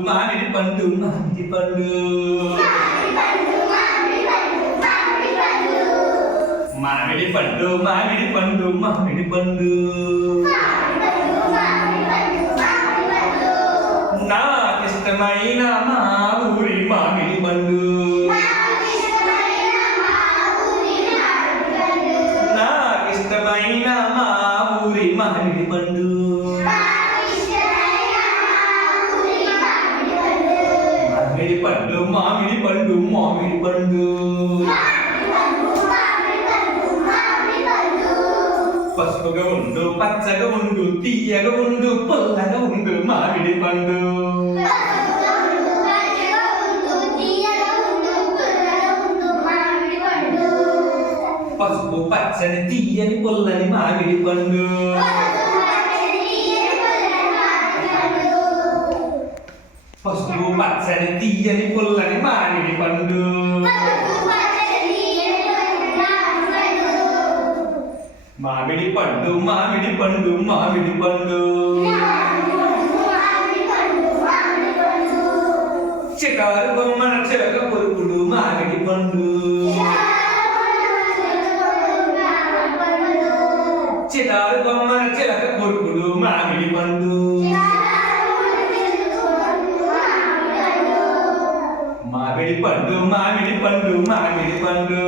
మామిడి పండు మామిడి పండు మామిడి పండు మామిడి పండు మామిడి పండు నాకిష్టమైన మా ఊరి మామిడి పండు నాకిష్టమైన మా ఊరి మామిడి పండు మామిడి పండు మామిడి పండు మామిడి పండు పసుపుగా ఉండు పచ్చగా ఉండు తీయగా ఉండు పుల్లగా ఉండు మామిడి పండు పసుపు పచ్చని తీయని పుల్లని మామిడి పండు పసుపు పచ్చని తీయని పుల్లని మామిడి పండు మామిడి పండు మామిడి పండు మామిడి పండు చికారు బొమ్మన చిలక పొరుగుడు మామిడి పండు చికారు బొమ్మన చిలక పొరుగుడు మామిడి పండు మామిడి పండు మామిడి పండు మామిడి పండు